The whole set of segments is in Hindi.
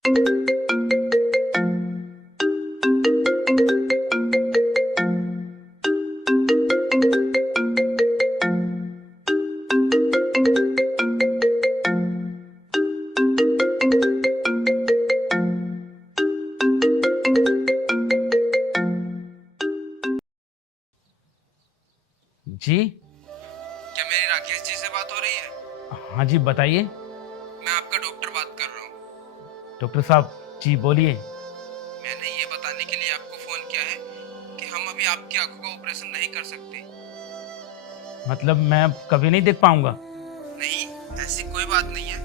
जी। क्या मेरी राकेश जी से बात हो रही है? हाँ जी, बताइए। मैं आपका डॉक्टर बात कर रहा हूँ। डॉक्टर साहब जी बोलिए। मैंने ये बताने के लिए आपको फोन किया है कि हम अभी आपकी आंखों का ऑपरेशन नहीं कर सकते। मतलब मैं अब कभी नहीं देख पाऊंगा? नहीं, ऐसी कोई बात नहीं है।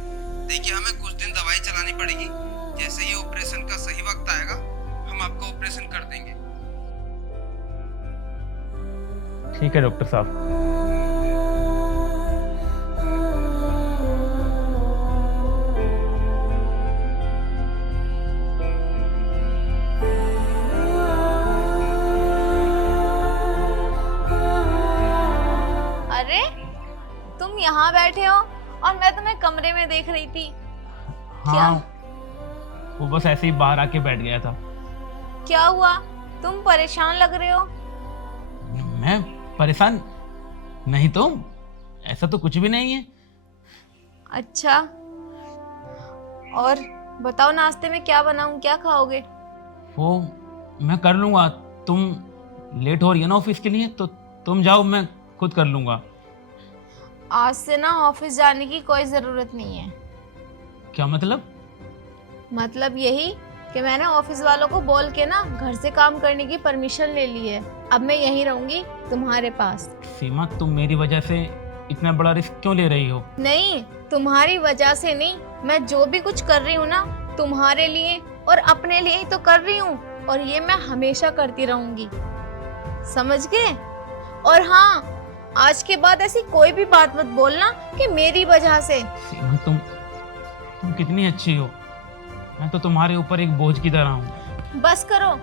देखिए, हमें कुछ दिन दवाई चलानी पड़ेगी। जैसे ही ऑपरेशन का सही वक्त आएगा हम आपका ऑपरेशन कर देंगे। ठीक है डॉक्टर साहब। अरे तुम यहाँ बैठे हो और मैं तुम्हें कमरे में देख रही थी। हाँ, वो बस ऐसे ही बाहर आके बैठ गया था। क्या हुआ? तुम परेशान लग रहे हो। मैं परेशान नहीं तो, ऐसा तो कुछ भी नहीं है। अच्छा, और बताओ नाश्ते में क्या बनाऊं, क्या खाओगे? वो मैं कर लूंगा। तुम लेट हो रही है ना ऑफिस के लिए, तो तुम जाओ, मैं खुद कर लूंगा। आज से ना ऑफिस जाने की कोई जरूरत नहीं है। क्या मतलब? मतलब यही कि मैंने ऑफिस वालों को बोल के ना घर से काम करने की परमिशन ले ली है। अब मैं यहीं रहूंगी तुम्हारे पास। सीमा, तुम मेरी वजह से इतना बड़ा रिस्क क्यों ले रही हो? नहीं, तुम्हारी वजह से नहीं। मैं जो भी कुछ कर रही हूँ ना, तुम्हारे लिए और अपने लिए ही तो कर रही हूँ, और ये मैं हमेशा करती रहूंगी। समझ गए? और हाँ, आज के बाद ऐसी कोई भी बात मत बोलना कि मेरी वजह से। सीमा, तुम कितनी अच्छी हो। मैं तो तुम्हारे ऊपर एक बोझ की तरह हूँ। बस करो,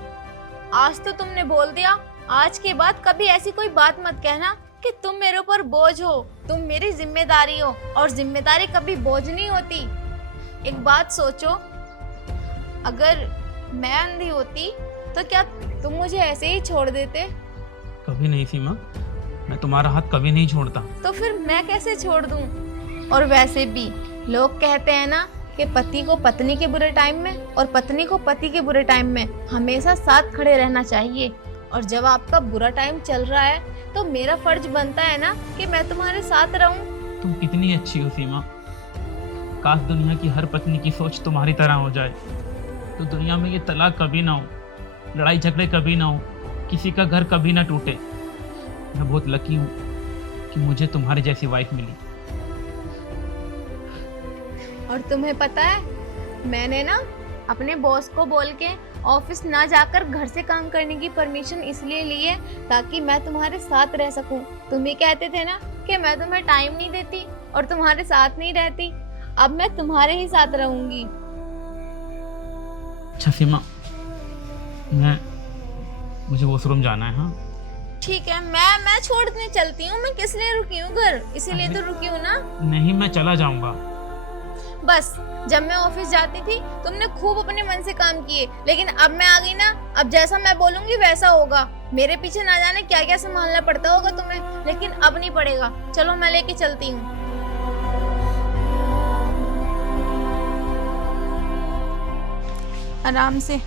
आज तो तुमने बोल दिया। आज के बाद कभी ऐसी कोई बात मत कहना कि तुम मेरे ऊपर बोझ हो। तुम मेरी जिम्मेदारी हो, और जिम्मेदारी कभी बोझ नहीं होती। एक बात सोचो, अगर मैं अंधी होती तो क्या तुम मुझे ऐसे ही छोड़ देते? कभी नहीं सीमा, मैं तुम्हारा हाथ कभी नहीं छोड़ता। तो फिर मैं कैसे छोड़ दूं? और वैसे भी लोग कहते हैं ना कि पति को पत्नी के बुरे टाइम में और पत्नी को पति के बुरे टाइम में हमेशा साथ खड़े रहना चाहिए। और जब आपका बुरा टाइम चल रहा है तो मेरा फर्ज बनता है ना कि मैं तुम्हारे साथ रहूं। तुम कितनी अच्छी हो सीमा। काश दुनिया की हर पत्नी की सोच तुम्हारी तरह हो जाए, तो दुनिया में ये तलाक कभी ना हो, लड़ाई झगड़े कभी ना हो, किसी का घर कभी ना टूटे। मैं बहुत लकी हूँ कि मुझे तुम्हारी जैसी वाइफ मिली। और तुम्हें पता है, मैंने ना अपने बॉस को बोल के ऑफिस ना जाकर घर से काम करने की परमिशन इसलिए ली है ताकि मैं तुम्हारे साथ रह सकूं। तुम ही कहते थे ना कि मैं तुम्हें टाइम नहीं देती और तुम्हारे साथ नहीं रहती। अब मैं तुम्हारे ही साथ रहूंगी। अच्छा सीमा, मुझे वॉशरूम जाना है। हाँ ठीक है, मैं छोड़ने चलती हूँ। मैं किस लिए रुकी हूँ घर? इसीलिए तो रुकी हूँ ना। नहीं, मैं चला जाऊंगा। बस, जब मैं ऑफिस जाती थी तुमने खूब अपने मन से काम किए, लेकिन अब मैं आ गई ना, अब जैसा मैं बोलूंगी वैसा होगा। मेरे पीछे ना जाने क्या क्या संभालना पड़ता होगा तुम्हें, लेकिन अब नहीं पड़ेगा। चलो मैं लेके चलती हूँ। आराम से।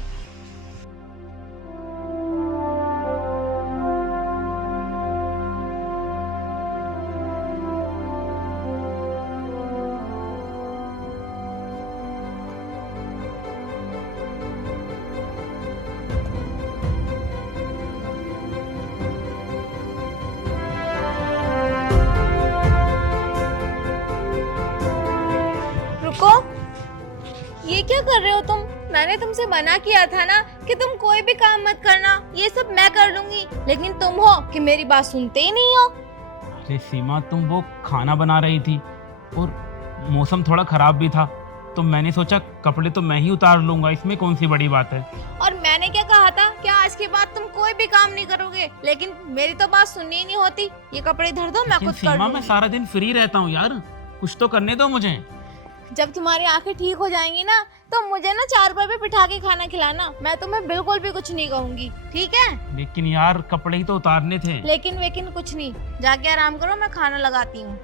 रुको, ये क्या कर रहे हो तुम? मैंने तुमसे मना किया था ना कि तुम कोई भी काम मत करना, ये सब मैं कर लूंगी, लेकिन तुम हो कि मेरी बात सुनते ही नहीं हो। अरे सीमा, तुम वो खाना बना रही थी और मौसम थोड़ा खराब भी था, तो मैंने सोचा कपड़े तो मैं ही उतार लूंगा, इसमें कौन सी बड़ी बात है। और मैंने क्या कहा था कि आज के बाद तुम कोई भी काम नहीं करोगे, लेकिन मेरी तो बात सुननी ही नहीं होती। ये कपड़े धर दो, मैं खुद कर सीमा, मैं लूंगी। सारा दिन फ्री रहता हूँ यार, कुछ तो करने दो मुझे। जब तुम्हारी आंखें ठीक हो जाएंगी ना तो मुझे ना चारपाई पे बिठा के खाना खिलाना, मैं तुम्हें बिल्कुल भी कुछ नहीं कहूंगी, ठीक है? लेकिन यार कपड़े ही तो उतारने थे। लेकिन वेकिन कुछ नहीं, जाके आराम करो, मैं खाना लगाती हूँ।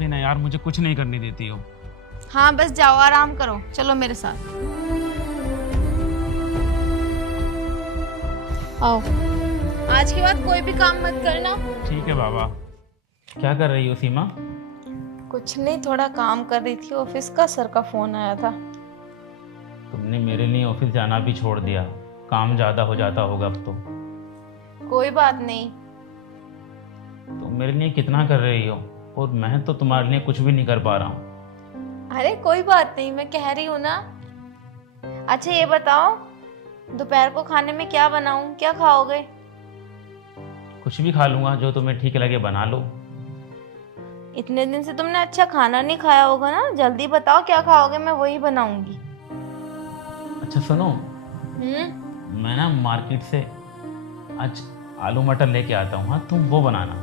ना यार मुझे कुछ नहीं करने देती हो। हाँ बस जाओ आराम करो, चलो मेरे साथ आओ। आज के बाद कोई भी काम मत करना। ठीक है बाबा। क्या कर रही हो सीमा? कुछ नहीं, थोड़ा काम कर रही थी ऑफिस का, सर का फोन आया था। तुमने मेरे लिए ऑफिस जाना भी छोड़ दिया, काम ज़्यादा हो जाता होगा अब तो। कोई बात नहीं। तुम मेरे लिए कितना कर रही हो और मैं तो तुम्हारे लिए कुछ भी नहीं कर पा रहा हूँ। अरे कोई बात नहीं, मैं कह रही हूँ ना। अच्छा ये बताओ, दोपहर को खाने में क्या बनाऊं, क्या खाओगे? कुछ भी खा लूँगा, जो तुम्हें ठीक लगे बना लो। इतने दिन से तुमने अच्छा खाना नहीं खाया होगा ना, जल्दी बताओ क्या खाओगे, मैं वही बनाऊंगी। अच्छा सुनो, हम्म। मैं ना मार्केट से आज आलू मटर लेके आता हूँ, हाँ तुम वो बनाना।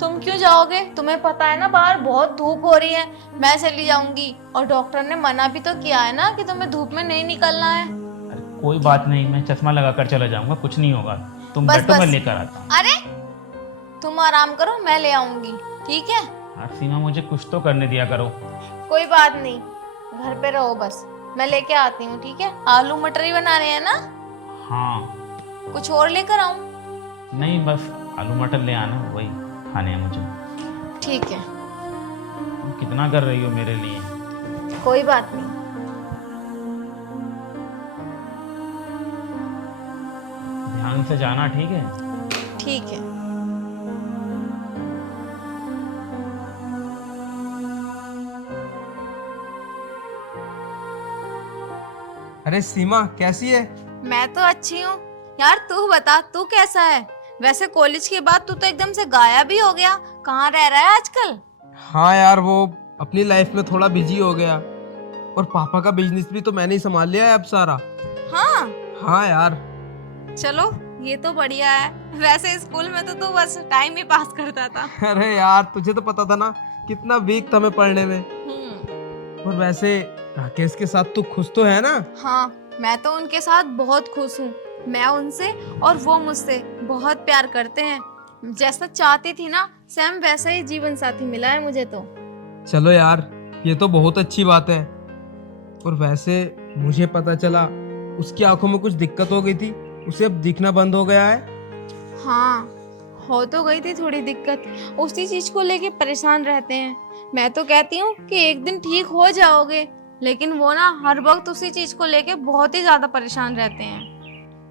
तुम क्यों जाओगे? तुम्हें पता है ना बाहर बहुत धूप हो रही है, मैं चली जाऊंगी। और डॉक्टर ने मना भी तो किया है ना कि तुम्हें धूप में नहीं निकलना है। अरे कोई बात नहीं, मैं चश्मा लगाकर चला जाऊंगा, कुछ नहीं होगा। तुम बस बैठो, मैं बस। लेकर आता हूँ। अरे तुम आराम करो, मैं ले आऊंगी, ठीक है? हाँ सीमा, मुझे कुछ तो करने दिया करो। कोई बात नहीं, घर पे रहो बस, मैं लेके आती हूँ, ठीक है? आलू मटर ही बनाने हैं ना? हाँ। कुछ और लेकर आऊं? नहीं बस आलू मटर ले आना, वही खाने हैं मुझे। ठीक है। तुम कितना कर रही हो मेरे लिए। कोई बात नहीं। ध्यान से जाना, ठीक है? ठीक है। अरे सीमा कैसी है? मैं तो अच्छी हूँ यार, तू बता तू कैसा है? वैसे कॉलेज के बाद तू तो एकदम से गायब ही हो गया, कहाँ रह रहा है आजकल? हाँ यार, वो अपनी लाइफ में थोड़ा बिजी हो गया, और पापा का बिजनेस भी तो मैंने ही संभाल लिया है अब सारा। हाँ हाँ यार। चलो ये तो बढ़िया है। वैसे स्कूल में तो तू बस टाइम ही पास करता था। अरे यार, तुझे तो पता था ना कितना वीक था मैं पढ़ने में। और वैसे राकेश के साथ तू खुश तो है ना? हाँ मैं तो उनके साथ बहुत खुश हूँ। मैं उनसे और वो मुझसे बहुत प्यार करते हैं। जैसा चाहती थी ना सेम वैसा ही जीवन साथी मिला है मुझे तो। चलो यार, ये तो बहुत अच्छी बात है। और वैसे मुझे पता चला उसकी आंखों में कुछ दिक्कत हो गई थी, उसे अब दिखना बंद हो गया है। हाँ हो तो गई थी थोड़ी दिक्कत, उसी चीज को लेके परेशान रहते हैं। मैं तो कहती हूँ कि एक दिन ठीक हो जाओगे, लेकिन वो ना हर वक्त उसी चीज को लेके बहुत ही ज्यादा परेशान रहते हैं।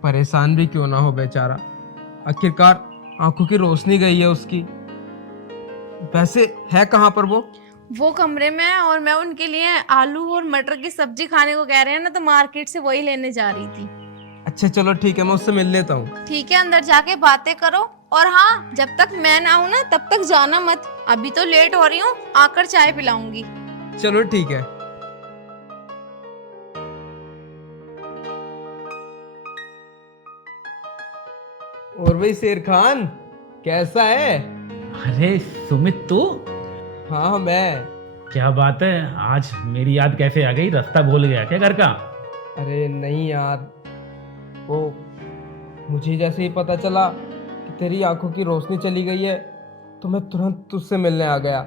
परेशान भी क्यों ना हो बेचारा, आखिरकार आंखों की रोशनी गई है उसकी। वैसे है कहाँ पर वो कमरे में है, और मैं उनके लिए आलू और मटर की सब्जी खाने को कह रहे हैं ना, तो मार्केट से वही लेने जा रही थी। अच्छा चलो ठीक है, मैं उससे मिल लेता हूँ। ठीक है, अंदर जाके बातें करो। और हाँ, जब तक मैं ना हूँ ना तब तक जाना मत, अभी तो लेट हो रही हूँ, आकर चाय पिलाऊंगी। चलो ठीक है। और भाई शेर खान कैसा है? अरे सुमित तू? हाँ मैं। क्या बात है, आज मेरी याद कैसे आ गई? रास्ता भूल गया क्या घर का? अरे नहीं यार, वो मुझे जैसे ही पता चला कि तेरी आंखों की रोशनी चली गई है तो मैं तुरंत तुझसे मिलने आ गया।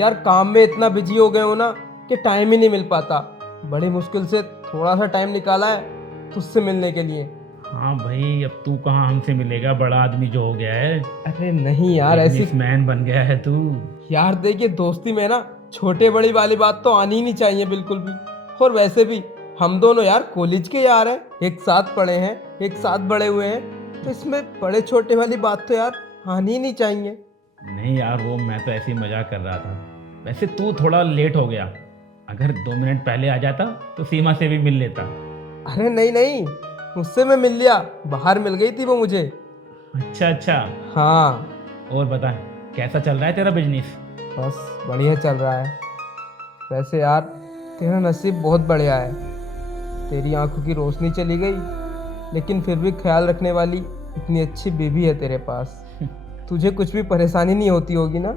यार काम में इतना बिजी हो गए हो ना कि टाइम ही नहीं मिल पाता। बड़ी मुश्किल से थोड़ा सा टाइम निकाला है तुझसे मिलने के लिए। हाँ भाई, अब तू कहाँ हमसे मिलेगा, बड़ा आदमी जो हो गया है। अरे नहीं यार, ऐसी मैन बन गया है तू। यार देखिए, दोस्ती में ना छोटे बड़ी वाली बात तो आनी ही नहीं चाहिए बिल्कुल भी। और वैसे भी हम दोनों यार कॉलेज के यार हैं, एक साथ पढ़े हैं, एक साथ बड़े हुए हैं, तो इसमें बड़े छोटे वाली बात तो यार आनी ही नहीं चाहिए। नहीं यार, वो मैं तो ऐसे ही मजाक कर रहा था। वैसे तू थोड़ा लेट हो गया, अगर 2 मिनट पहले आ जाता तो सीमा से भी मिल लेता। अरे नहीं नहीं, उससे मैं मिल लिया, बाहर मिल गई थी वो मुझे। अच्छा अच्छा। हाँ। और बता, कैसा चल रहा है तेरा बिजनेस? बस बढ़िया चल रहा है। वैसे यार तेरा नसीब बहुत बढ़िया है, तेरी आंखों की रोशनी चली गई लेकिन फिर भी ख्याल रखने वाली इतनी अच्छी बीवी है तेरे पास। तुझे कुछ भी परेशानी नहीं होती होगी ना?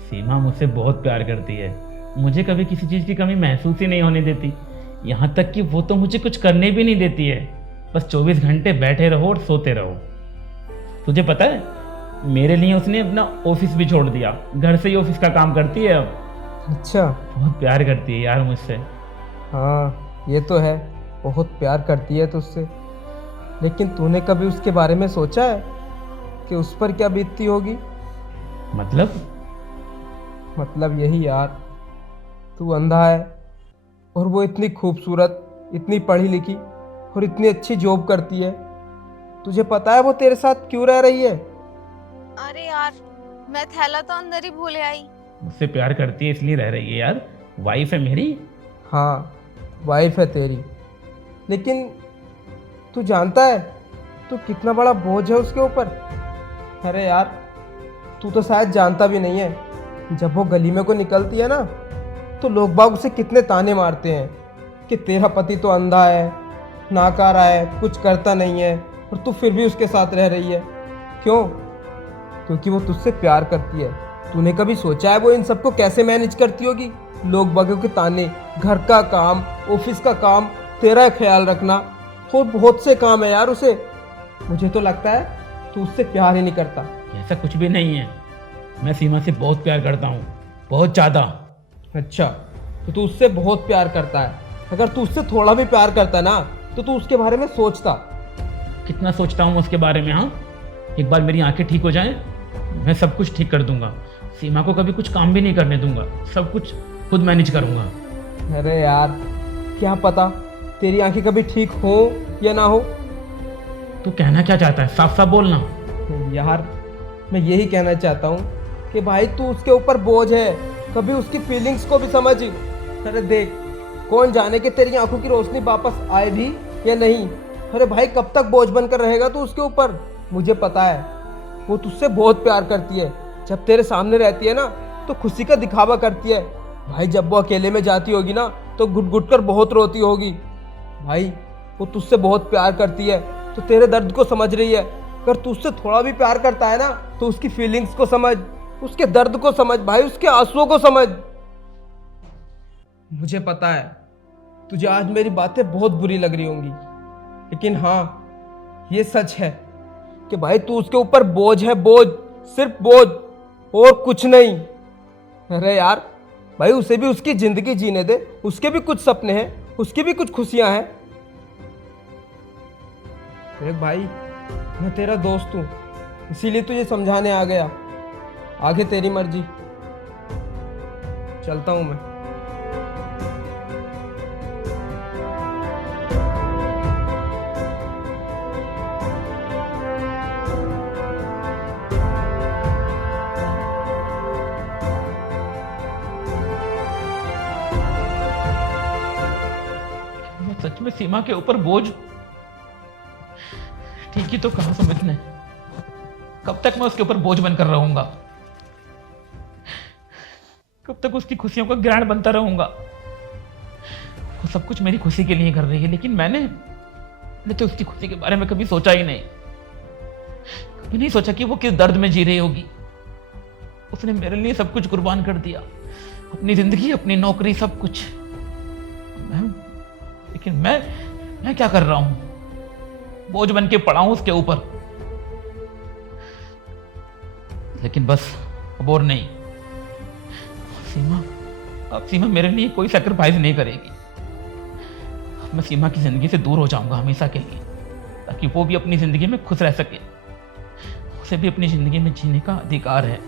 सीमा मुझसे बहुत प्यार करती है, मुझे कभी किसी चीज़ की कमी महसूस ही नहीं होने देती। यहाँ तक कि वो तो मुझे कुछ करने भी नहीं देती है, बस 24 घंटे बैठे रहो और सोते रहो। तुझे पता है, मेरे लिए उसने अपना ऑफिस भी छोड़ दिया, घर से ही ऑफिस का काम करती है अब। अच्छा। बहुत प्यार करती है यार मुझसे। हाँ ये तो है, बहुत प्यार करती है तुझसे। लेकिन तूने कभी उसके बारे में सोचा है कि उस पर क्या बीतती होगी? मतलब यही यार, तू अंधा है और वो इतनी खूबसूरत, इतनी पढ़ी लिखी और इतनी अच्छी जॉब करती है। तुझे पता है वो तेरे साथ क्यों रह रही है? अरे यार, मैं थैला तो अंदर ही भूल आई। मुझसे प्यार करती है इसलिए रह रही है यार, वाइफ है मेरी। हाँ वाइफ है तेरी, लेकिन तू जानता है तू कितना बड़ा बोझ है उसके ऊपर? अरे यार, तू तो शायद जानता भी नहीं है, जब वो गली में को निकलती है ना, तो लोग बाग उसे कितने ताने मारते हैं कि तेरा पति तो अंधा है, नाकारा है, कुछ करता नहीं है, और तू फिर भी उसके साथ रह रही है। क्यों? क्योंकि वो तुझसे प्यार करती है। तूने कभी सोचा है वो इन सबको कैसे मैनेज करती होगी? लोग बागों के ताने, घर का काम, ऑफिस का काम, तेरा ख्याल रखना, और बहुत से काम है यार उसे। मुझे तो लगता है तू उससे प्यार ही नहीं करता। ऐसा कुछ भी नहीं है, मैं सीमा से बहुत प्यार करता हूँ, बहुत ज़्यादा। अच्छा, तो तू उससे बहुत प्यार करता है। अगर तू उससे थोड़ा भी प्यार करता ना, तो तू उसके बारे में सोचता। कितना सोचता हूँ उसके बारे में? हाँ, एक बार मेरी आंखें ठीक हो जाएं, मैं सब कुछ ठीक कर दूंगा। सीमा को कभी कुछ काम भी नहीं करने दूंगा, सब कुछ खुद मैनेज करूंगा। अरे यार, क्या पता तेरी आंखें कभी ठीक हो या ना हो। तू कहना क्या चाहता है? साफ साफ बोलना। यार, मैं यही कहना चाहता हूँ कि भाई तू उसके ऊपर बोझ है, कभी उसकी फीलिंग्स को भी समझ। अरे देख, कौन जाने कि तेरी आंखों की रोशनी वापस आए भी या नहीं। अरे भाई, कब तक बोझ बनकर रहेगा तू उसके ऊपर? मुझे पता है वो तुझसे बहुत प्यार करती है। जब तेरे सामने रहती है ना, तो खुशी का दिखावा करती है। भाई जब वो अकेले में जाती होगी ना, तो घुट घुट कर बहुत रोती होगी। भाई वो तुझसे बहुत प्यार करती है, तो तेरे दर्द को समझ रही है। अगर तू उससे थोड़ा भी प्यार करता है ना, तो उसकी फीलिंग्स को समझ, उसके दर्द को समझ, भाई उसके आंसुओं को समझ। मुझे पता है तुझे आज मेरी बातें बहुत बुरी लग रही होंगी, लेकिन हाँ, ये सच है कि भाई तू उसके ऊपर बोझ है, बोझ, सिर्फ बोझ और कुछ नहीं। अरे यार भाई, उसे भी उसकी जिंदगी जीने दे, उसके भी कुछ सपने हैं, उसकी भी कुछ खुशियां हैं। देख भाई, मैं तेरा दोस्त हूँ, इसीलिए तुझे समझाने आ गया। आगे तेरी मर्जी। चलता हूँ मैं। मैं सच में सीमा के ऊपर बोझ? ठीक ही तो कहा सुमित ने, कब तक मैं उसके ऊपर बोझ बनकर रहूंगा? कब तक उसकी खुशियों का ग्रहण बनता रहूंगा? वो सब कुछ मेरी खुशी के लिए कर रही है, लेकिन मैंने तो उसकी खुशी के बारे में कभी सोचा ही नहीं। कभी नहीं सोचा कि वो किस दर्द में जी रही होगी। उसने मेरे लिए सब कुछ कुर्बान कर दिया, अपनी जिंदगी, अपनी नौकरी, सब कुछ। लेकिन मैं क्या कर रहा हूं? बोझ बन के पड़ा हूं उसके ऊपर। लेकिन बस अब और नहीं। अब सीमा मेरे लिए कोई सैक्रिफाइस नहीं करेगी। मैं सीमा की जिंदगी से दूर हो जाऊंगा हमेशा के लिए, ताकि वो भी अपनी जिंदगी में खुश रह सके। उसे भी अपनी जिंदगी में जीने का अधिकार है।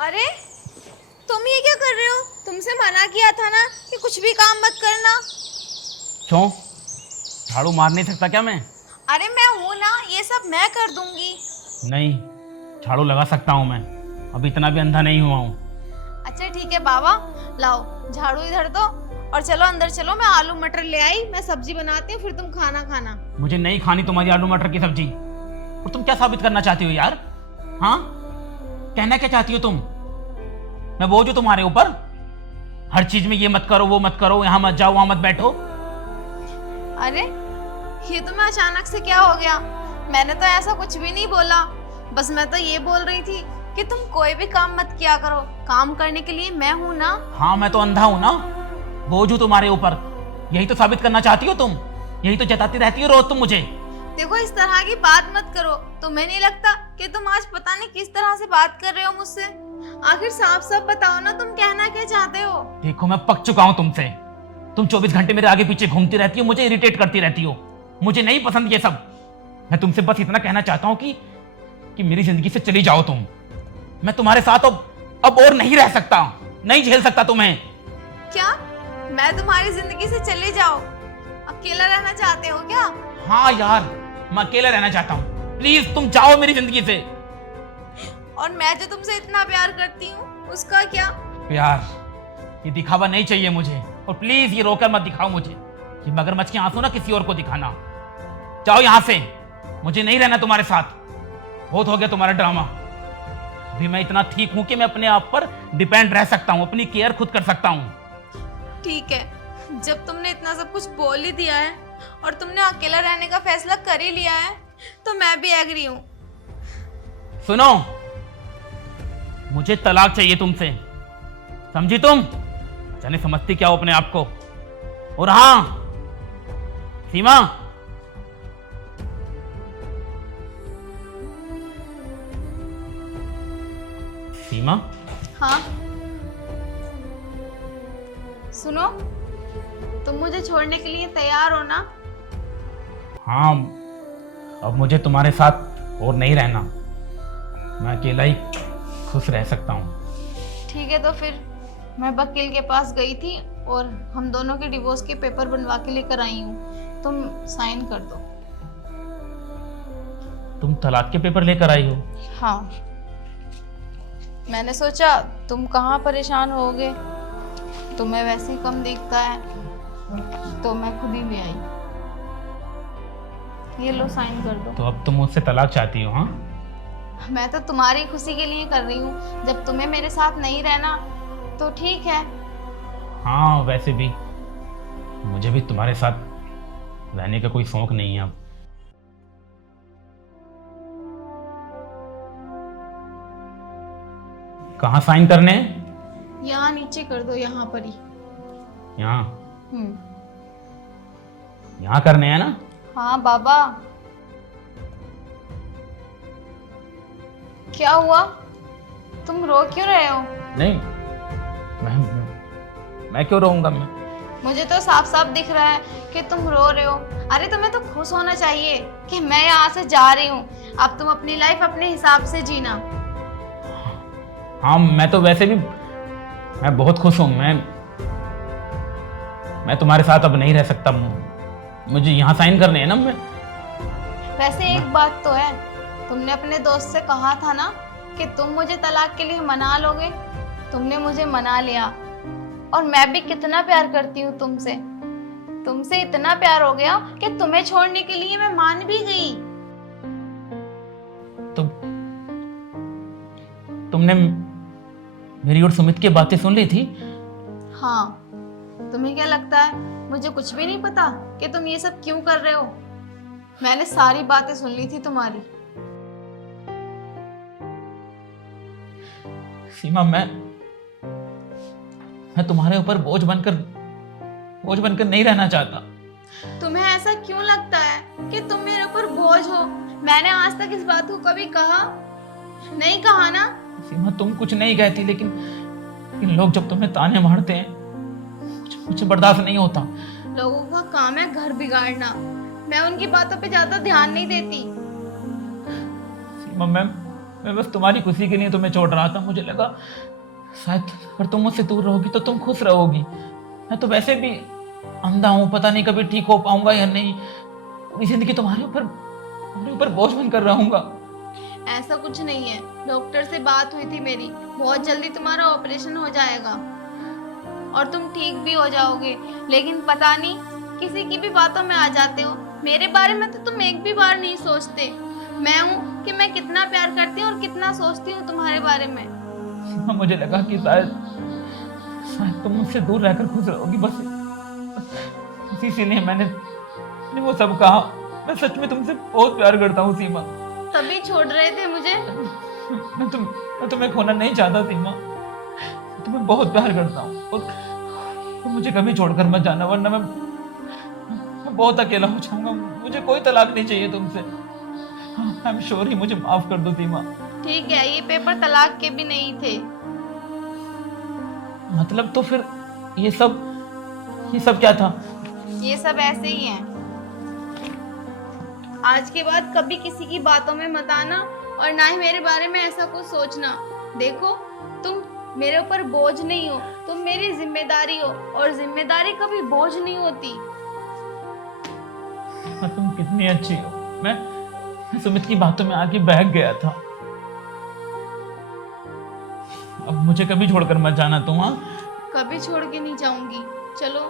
अरे तुम ये क्या कर रहे हो? तुमसे मना किया था ना कि कुछ भी काम मत करना। क्यों? झाड़ू मार नहीं सकता क्या मैं? अरे मैं हूं ना, ये सब मैं कर दूंगी। नहीं, झाड़ू लगा सकता हूं मैं, अभी इतना भी अंधा नहीं हुआ हूं। अच्छा ठीक है बाबा, लाओ झाड़ू इधर दो और चलो अंदर चलो। मैं आलू मटर ले आई, मैं सब्जी बनाती हूँ, फिर तुम खाना खाना। मुझे नहीं खानी तुम्हारी आलू मटर की सब्जी। और तुम क्या साबित करना चाहती हो यार? हाँ, कहना क्या चाहती हो तुम? मैं बोझ हूं तुम्हारे ऊपर? हर चीज में ये मत करो, वो मत करो, यहां मत जाओ, वहां मत बैठो। अरे ये तुम्हें अचानक से क्या हो गया? मैंने तो ऐसा कुछ भी नहीं बोला। बस मैं तो ये बोल रही थी कि तुम कोई भी काम मत किया करो, काम करने के लिए मैं हूं ना। हाँ, मैं तो अंधा हूं ना, बोझ हूं तुम्हारे ऊपर। यही तो साबित करना चाहती हो तुम, यही तो जताती रहती हो रोज तुम मुझे। देखो इस तरह की बात मत करो। तुम्हें नहीं लगता कि तुम आज पता नहीं किस तरह से बात कर रहे हो मुझसे? आखिर साफ साफ बताओ ना, तुम कहना क्या चाहते हो? देखो मैं पक चुका हूं तुमसे। तुम 24 घंटे मेरे आगे पीछे घूमती रहती हो, मुझे इरिटेट करती रहती हो। मुझे नहीं पसंद ये सब। मैं तुमसे बस इतना कहना चाहता हूं कि मेरी जिंदगी से चली जाओ तुम। मैं तुम्हारे साथ अब और नहीं रह सकता, नहीं झेल सकता तुम्हें। क्या मैं तुम्हारी जिंदगी से चले जाओ? अकेला रहना चाहते हो क्या? हाँ यार, मैं अकेला रहना चाहता हूँ। प्लीज तुम जाओ मेरी जिंदगी से। और मैं जो तुमसे इतना प्यार करती हूँ उसका क्या? प्यार, ये दिखावा नहीं चाहिए मुझे। और प्लीज ये रोकर मत दिखाओ मुझे। ये मगरमच्छ के आंसू ना किसी और को दिखाना। जाओ यहाँ से, मुझे नहीं रहना तुम्हारे साथ। बहुत हो गया तुम्हारा ड्रामा। अभी मैं इतना ठीक हूं कि मैं अपने आप पर डिपेंड रह सकता हूं, अपनी केयर खुद कर सकता हूं। ठीक है, जब तुमने इतना सब कुछ बोल ही दिया है और तुमने अकेला रहने का फैसला कर ही लिया है तो मैं भी एग्री हूँ। सुनो, मुझे तलाक चाहिए तुमसे, समझी तुम? जाने समझती क्या हो अपने आप को। और हाँ सीमा, सीमा, हाँ सुनो, तुम मुझे छोड़ने के लिए तैयार हो ना? हाँ, अब मुझे तुम्हारे साथ और नहीं रहना। मैं अकेला ही खुश रह सकता हूँ। ठीक है, तो फिर मैं वकील के पास गई थी और हम दोनों के डिवोर्स के पेपर बनवा के लेकर आई हूँ। तुम साइन कर दो। तुम तलाक के पेपर लेकर आई हो? हाँ, मैंने सोचा तुम कहाँ परेशान होगे, तुम्हें वैसे ही कम दिखता है, तो मैं खुद ही ले आई। ये लो साइन कर दो। तो अब तुम मुझसे तलाक चाहती हो? हाँ, मैं तो तुम्हारी खुशी के लिए कर रही हूँ। जब तुम्हें मेरे साथ नहीं रहना तो ठीक है। हाँ, वैसे भी मुझे भी तुम्हारे साथ रहने का कोई शौक नहीं है अब। कहाँ साइन करने हैं? यहाँ नीचे कर दो, यहाँ पर ही। यहाँ? हम्म। यहाँ करने हैं ना? हाँ बाबा। क्या हुआ, तुम रो क्यों रहे हो? नहीं, मैं क्यों रोऊंगा? मैं मुझे तो साफ साफ दिख रहा है कि तुम रो रहे हो। अरे तुम्हें तो खुश होना चाहिए कि मैं यहाँ से जा रही हूँ। अब तुम अपनी लाइफ अपने हिसाब से जीना। हाँ, मैं तो वैसे भी मैं बहुत खुश हूँ। मैं तुम्हारे साथ अब नहीं रह सकता। मुझे यहाँ साइन करने हैं ना। वैसे एक बात तो है, तुमने अपने दोस्त से कहा था ना कि तुम मुझे तलाक के लिए मना लोगे। तुमने मुझे मना लिया और मैं भी कितना प्यार करती हूँ तुमसे। तुमसे इतना प्यार हो गया कि तुम्हें छोड़ने के लिए मैं मान भी गई। तुमने मेरी और सुमित की बातें सुन ली थी? हाँ, तुम्हें क्या लगता है मुझे कुछ भी नहीं पता कि तुम ये सब क्यों कर रहे हो? मैंने सारी बातें सुन ली थी तुम्हारी। सीमा, मैं तुम्हारे ऊपर बोझ बनकर नहीं रहना चाहता। तुम्हें ऐसा क्यों लगता है कि तुम मेरे ऊपर बोझ हो? मैंने आज तक इस बात को कभी कहा नहीं, कहा ना? सीमा, तुम कुछ नहीं कहती, लेकिन लोग जब तुम्हें ताने मारते हैं मुझे बर्दाश्त नहीं होता। लोगों का काम है घर बिगाड़ना। मैं उनकी बातों पे ज्यादा ध्यान नहीं देती। सीमा, मैं बस तुम्हारी खुशी के लिए तुम्हें छोड़ रहा था। मुझे लगा शायद अगर तुम मुझसे दूर रहोगी तो तुम खुश रहोगी। मैं तो वैसे भी अंधा हूँ, पता नहीं कभी ठीक हो पाऊंगा या नहीं। पूरी जिंदगी तुम्हारे ऊपर बोझ बनकर रहूंगा। ऐसा कुछ नहीं है, डॉक्टर से बात हुई थी मेरी, बहुत जल्दी तुम्हारा ऑपरेशन हो जाएगा और तुम ठीक भी हो जाओगे। लेकिन पता नहीं किसी की भी बातों में आ जाते हो। मेरे बारे में तो तुम एक भी बार नहीं सोचते। मैं हूँ कि मैं कितना प्यार करती हूँ और कितना सोचती हूँ तुम्हारे बारे में। सीमा, मुझे लगा कि शायद शायद तुम मुझसे दूर रहकर खुश रहोगी, बस इसीलिए मैंने वो सब कहा। मैं सच में तुमसे बहुत प्यार करता हूँ सीमा। तभी छोड़ रहे थे मुझे। मैं तुम्हें खोना नहीं चाहता सीमा। तुम्हें बहुत प्यार करता हूँ और तुम मुझे कभी छोड़कर मत जाना, वरना मैं बहुत अकेला हो जाऊंगा। मुझे कोई तलाक नहीं चाहिए तुमसे। आई एम श्योर ही मुझे माफ कर दो सीमा। ठीक है, ये पेपर तलाक के भी नहीं थे। मतलब तो फिर ये सब क्या था? ये सब ऐसे ही है। आज के बाद कभी किसी की बातों में मत आना और ना ही मेरे बारे में ऐसा कुछ सोचना। देखो, तुम मेरे ऊपर बोझ नहीं हो, तुम मेरी जिम्मेदारी हो और जिम्मेदारी कभी बोझ नहीं होती। तुम कितनी अच्छी हो। मैं सुमित की बातों में आके बहक गया था। अब मुझे कभी छोड़कर मत जाना तुम। हाँ, कभी छोड़ के नहीं जाऊंगी। चलो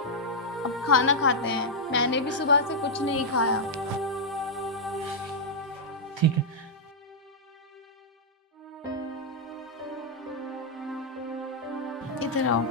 अब खाना खाते हैं, मैंने भी सुबह से कुछ नहीं खाया। ठीक है। इधर आओ।